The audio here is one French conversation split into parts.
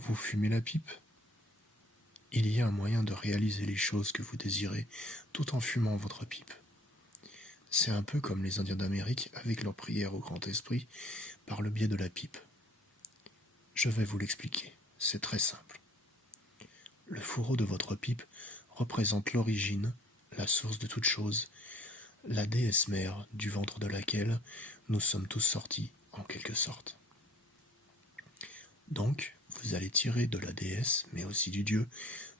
Vous fumez la pipe? Il y a un moyen de réaliser les choses que vous désirez tout en fumant votre pipe. C'est un peu comme les Indiens d'Amérique avec leur prière au Grand Esprit par le biais de la pipe. Je vais vous l'expliquer, c'est très simple. Le fourreau de votre pipe représente l'origine, la source de toute chose, la déesse mère du ventre de laquelle nous sommes tous sortis en quelque sorte. Donc, vous allez tirer de la déesse, mais aussi du Dieu,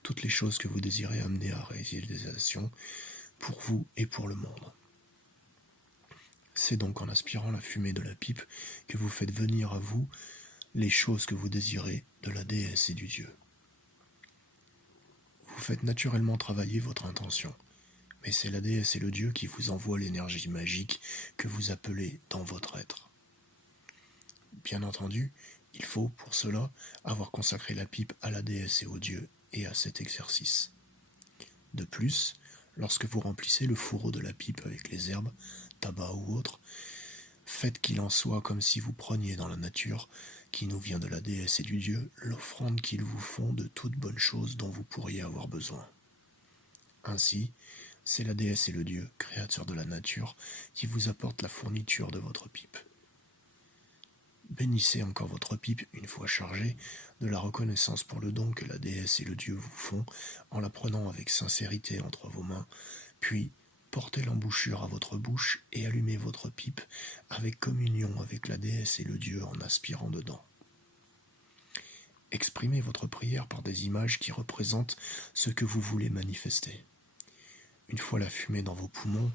toutes les choses que vous désirez amener à réalisation pour vous et pour le monde. C'est donc en aspirant la fumée de la pipe que vous faites venir à vous les choses que vous désirez de la déesse et du Dieu. Vous faites naturellement travailler votre intention, mais c'est la déesse et le Dieu qui vous envoient l'énergie magique que vous appelez dans votre être. Bien entendu, il faut, pour cela, avoir consacré la pipe à la déesse et au Dieu et à cet exercice. De plus, lorsque vous remplissez le fourreau de la pipe avec les herbes, tabac ou autres, faites qu'il en soit comme si vous preniez dans la nature, qui nous vient de la déesse et du Dieu, l'offrande qu'ils vous font de toutes bonnes choses dont vous pourriez avoir besoin. Ainsi, c'est la déesse et le Dieu, créateur de la nature, qui vous apportent la fourniture de votre pipe. Bénissez encore votre pipe, une fois chargée, de la reconnaissance pour le don que la déesse et le Dieu vous font, en la prenant avec sincérité entre vos mains, puis portez l'embouchure à votre bouche et allumez votre pipe avec communion avec la déesse et le Dieu en aspirant dedans. Exprimez votre prière par des images qui représentent ce que vous voulez manifester. Une fois la fumée dans vos poumons,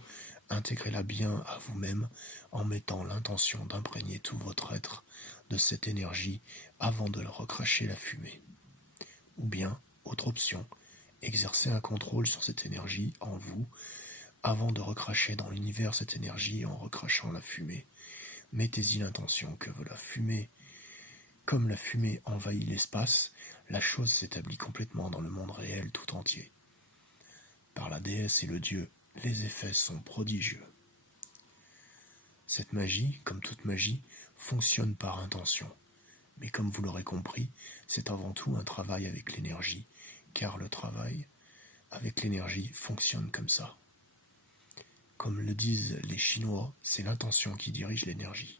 intégrez-la bien à vous-même en mettant l'intention d'imprégner tout votre être de cette énergie avant de recracher la fumée. Ou bien, autre option, exercez un contrôle sur cette énergie en vous avant de recracher dans l'univers cette énergie en recrachant la fumée. Mettez-y l'intention que la fumée, comme la fumée envahit l'espace, la chose s'établit complètement dans le monde réel tout entier. Par la déesse et le Dieu, les effets sont prodigieux. Cette magie, comme toute magie, fonctionne par intention. Mais comme vous l'aurez compris, c'est avant tout un travail avec l'énergie, car le travail avec l'énergie fonctionne comme ça. Comme le disent les Chinois, c'est l'intention qui dirige l'énergie.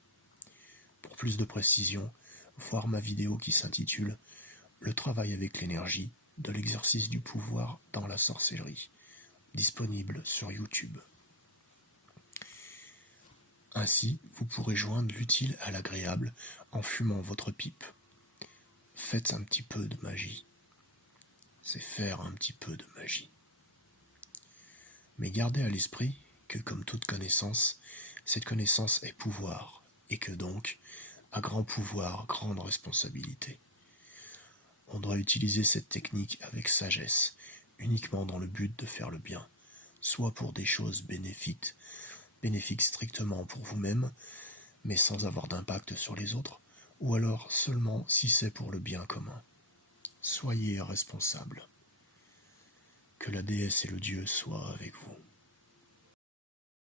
Pour plus de précision, voir ma vidéo qui s'intitule « Le travail avec l'énergie, de l'exercice du pouvoir dans la sorcellerie », disponible sur YouTube. Ainsi, vous pourrez joindre l'utile à l'agréable en fumant votre pipe. Faites un petit peu de magie. C'est faire un petit peu de magie. Mais gardez à l'esprit que, comme toute connaissance, cette connaissance est pouvoir, et que donc, à grand pouvoir, grande responsabilité. On doit utiliser cette technique avec sagesse, uniquement dans le but de faire le bien, soit pour des choses bénéfiques strictement pour vous-même, mais sans avoir d'impact sur les autres, ou alors seulement si c'est pour le bien commun. Soyez responsable. Que la déesse et le Dieu soient avec vous.